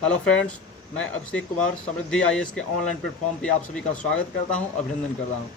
Hello friends, मैं अभिषेक कुमार समृद्धि IAS के online platform पे आप सभी का स्वागत करता हूं, अभिनंदन करता हूं।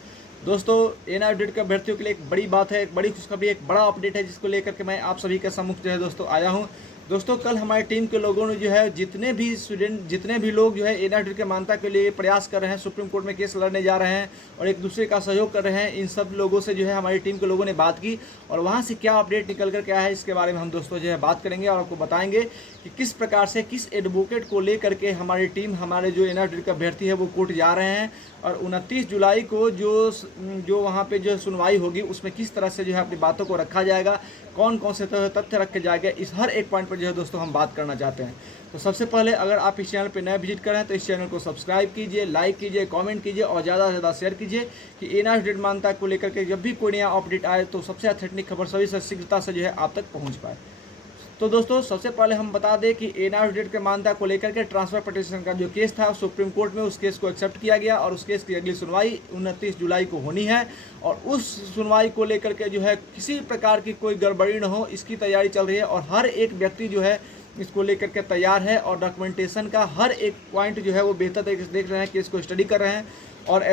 दोस्तों, एनआर अपडेट के अभ्यर्थियों के लिए एक बड़ी बात है, एक बड़ी खुशखबरी, एक बड़ा अपडेट है जिसको लेकर के मैं आप सभी के सम्मुख जो है दोस्तों आया हूं। दोस्तों, कल हमारी टीम के लोगों ने जो है जितने भी लोग जो है एनआर अपडेट के मान्यता के लिए प्रयास कर रहे हैं, सुप्रीम कोर्ट में केस लड़ने जा रहे हैं और एक दूसरे का सहयोग कर रहे हैं, इन सब लोगों से जो है हमारी टीम के लोगों ने बात की और वहाँ से क्या अपडेट निकल कर के आया है इसके बारे में हम दोस्तों जो है बात करेंगे और आपको बताएंगे कि किस प्रकार से किस एडवोकेट को लेकर के हमारी टीम, हमारे जो एनआर अपडेट के अभ्यर्थी है वो कोर्ट जा रहे हैं और 29 जुलाई को जो वहाँ पे जो सुनवाई होगी उसमें किस तरह से जो है अपनी बातों को रखा जाएगा, कौन कौन से तथ्य रखे जाएंगे, इस हर एक पॉइंट पर जो है दोस्तों हम बात करना चाहते हैं। तो सबसे पहले अगर आप इस चैनल पर नए विजिट कर रहे हैं तो इस चैनल को सब्सक्राइब कीजिए, लाइक कीजिए, कमेंट कीजिए और ज़्यादा से ज़्यादा शेयर कीजिए कि एनआर अपडेट मान्यता को लेकर के जब भी कोई नया अपडेट आए तो सबसे ऑथेंटिक खबर सभी से शीघ्रता से जो है आप तक पहुँच पाए। तो दोस्तों, सबसे पहले हम बता दें कि एनआर अपडेट के मान्यता को लेकर के ट्रांसफर पिटीशन का जो केस था सुप्रीम कोर्ट में, उस केस को एक्सेप्ट किया गया और उस केस की अगली सुनवाई 29 जुलाई को होनी है और उस सुनवाई को लेकर के जो है किसी प्रकार की कोई गड़बड़ी न हो, इसकी तैयारी चल रही है और हर एक व्यक्ति जो है इसको लेकर के तैयार है और डॉक्यूमेंटेशन का हर एक पॉइंट जो है वो बेहतर तरीके से देख रहे हैं, केस को स्टडी कर रहे हैं और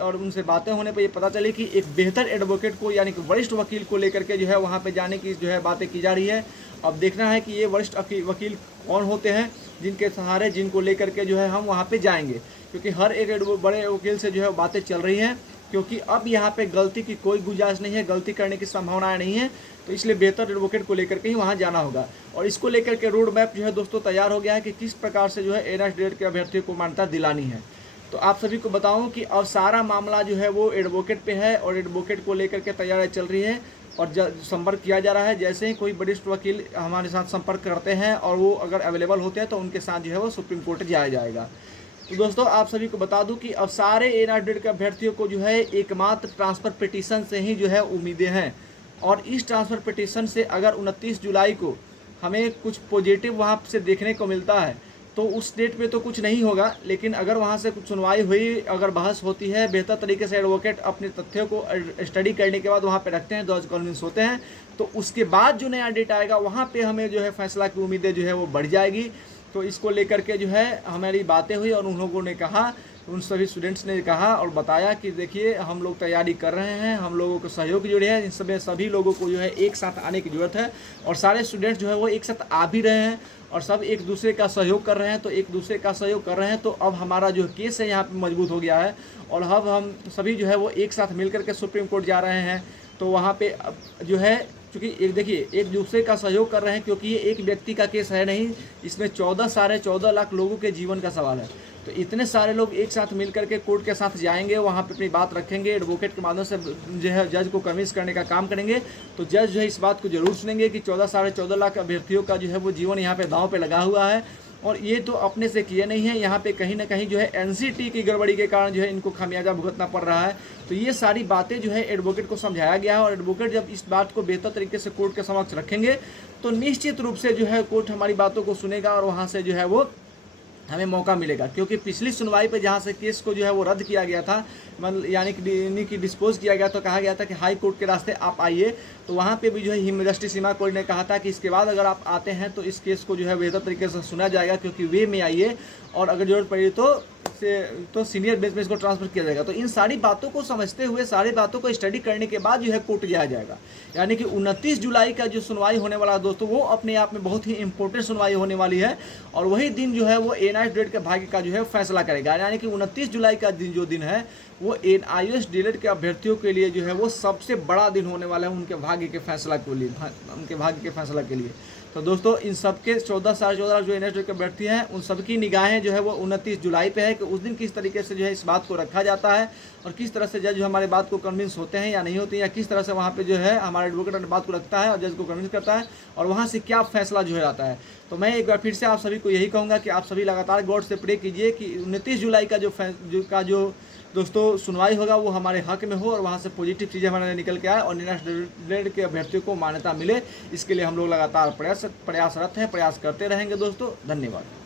और उनसे बातें होने पे ये पता चली कि एक बेहतर एडवोकेट को यानी कि वरिष्ठ वकील को लेकर के जो है वहाँ पे जाने की जो है बातें की जा रही है। अब देखना है कि ये वरिष्ठ वकील कौन होते हैं जिनके सहारे, जिनको लेकर के जो है हम वहाँ पे जाएंगे, क्योंकि हर एक बड़े वकील से जो है बातें चल रही हैं, क्योंकि अब यहाँ पे गलती की कोई गुंजाइश नहीं है, गलती करने की संभावनाएं नहीं है, तो इसलिए बेहतर एडवोकेट को लेकर के ही वहाँ जाना होगा। और इसको लेकर के रोड मैप जो है दोस्तों तैयार हो गया है कि किस प्रकार से जो है एनआर अपडेट के अभ्यर्थियों को मान्यता दिलानी है। तो आप सभी को बताऊं कि अब सारा मामला जो है वो एडवोकेट पे है और एडवोकेट को लेकर के तैयारी चल रही है और संपर्क किया जा रहा है। जैसे ही कोई वरिष्ठ वकील हमारे साथ संपर्क करते हैं और वो अगर अवेलेबल होते हैं तो उनके साथ जो है वो सुप्रीम कोर्ट जाया जाएगा। तो दोस्तों, आप सभी को बता दूं कि अब सारे एनआर अपडेट के अभ्यर्थियों को जो है एकमात्र ट्रांसफ़र पिटीशन से ही जो है उम्मीदें हैं और इस ट्रांसफ़र पिटीशन से अगर 29 जुलाई को हमें कुछ पॉजिटिव वहाँ से देखने को मिलता है तो उस डेट पे तो कुछ नहीं होगा, लेकिन अगर वहाँ से कुछ सुनवाई हुई, अगर बहस होती है, बेहतर तरीके से एडवोकेट अपने तथ्यों को स्टडी करने के बाद वहाँ पे रखते हैं, जज कन्विंस होते हैं, तो उसके बाद जो नया डेट आएगा वहाँ पे हमें जो है फैसला की उम्मीदें जो है वो बढ़ जाएगी। तो इसको लेकर के जो है हमारी बातें हुई और उन लोगों ने कहा, उन सभी स्टूडेंट्स ने कहा और बताया कि देखिए हम लोग तैयारी कर रहे हैं, हम लोगों को सहयोग की जरूरत है, इन सभी लोगों को जो है एक साथ आने की ज़रूरत है और सारे स्टूडेंट्स जो है वो एक साथ आ भी रहे हैं और सब एक दूसरे का सहयोग कर रहे हैं। तो एक दूसरे का सहयोग कर रहे हैं तो अब हमारा जो केस है यहाँ पे मजबूत हो गया है और अब हम सभी जो है वो एक साथ मिल कर के सुप्रीम कोर्ट जा रहे हैं। तो वहाँ पे जो है क्योंकि एक देखिए एक दूसरे का सहयोग कर रहे हैं, क्योंकि ये एक व्यक्ति का केस है नहीं, इसमें 14 लाख लोगों के जीवन का सवाल है। तो इतने सारे लोग एक साथ मिल करके कोर्ट के साथ जाएंगे, वहाँ पे अपनी बात रखेंगे, एडवोकेट के माध्यम से जो है जज को कन्विंस करने का काम करेंगे। तो जज जो है इस बात को जरूर सुनेंगे कि 14 लाख अभ्यर्थियों का जो है वो जीवन यहाँ पे दांव पे लगा हुआ है और ये तो अपने से किए नहीं है, यहाँ पे कहीं ना कहीं जो है एनसीटी की गड़बड़ी के कारण जो है इनको खामियाजा भुगतना पड़ रहा है। तो ये सारी बातें जो है एडवोकेट को समझाया गया है और एडवोकेट जब इस बात को बेहतर तरीके से कोर्ट के समक्ष रखेंगे तो निश्चित रूप से जो है कोर्ट हमारी बातों को सुनेगा और वहाँ से जो है वो हमें मौका मिलेगा। क्योंकि पिछली सुनवाई पे जहाँ से केस को जो है वो रद्द किया गया था, मतलब यानी कि डिस्पोज किया गया, तो कहा गया था कि हाई कोर्ट के रास्ते आप आइए, तो वहाँ पे भी जो है जस्टिस सीमा कोर्ट ने कहा था कि इसके बाद अगर आप आते हैं तो इस केस को जो है बेहतर तरीके से सुना जाएगा, क्योंकि वे में आइए और अगर जरूरत पड़ी तो सीनियर बेंच में इसको ट्रांसफर किया जाएगा। तो इन सारी बातों को समझते हुए, सारी बातों को स्टडी करने के बाद जो है कोर्ट जाया जाएगा। यानी कि 29 जुलाई का जो सुनवाई होने वाला है दोस्तों, वो अपने आप में बहुत ही इंपॉर्टेंट सुनवाई होने वाली है और वही दिन जो है वो एनआईएस डीएलएड के भाग्य का जो है फैसला करेगा। यानी कि 29 जुलाई का दिन है वो एनआईएस डीएलएड के अभ्यर्थियों के लिए जो है वो सबसे बड़ा दिन होने वाला है उनके भाग्य के फैसला के लिए। तो दोस्तों, इन सबके 14 जो एनआईएस के अभ्यर्थी हैं उन सबकी निगाहें जो है वो 29 जुलाई पे है कि उस दिन किस तरीके से जो है इस बात को रखा जाता है और किस तरह से जज जो हमारे बात को कन्विंस होते हैं या नहीं होते हैं, या किस तरह से वहाँ पे जो है हमारा एडवोकेट बात को रखता है और जज को कन्विंस करता है और वहाँ से क्या फैसला जो है आता है। तो मैं एक बार फिर से आप सभी को यही कहूँगा कि आप सभी लगातार गॉड से प्रे कीजिए कि 29 जुलाई का जो दोस्तों सुनवाई होगा वो हमारे हक में हो और वहाँ से पॉजिटिव चीज़ें हमारे निकल के आए और एनआईएस डीएलएड के अभ्यर्थियों को मान्यता मिले। इसके लिए हम लोग लगातार प्रयासरत हैं, प्रयास करते रहेंगे दोस्तों। धन्यवाद।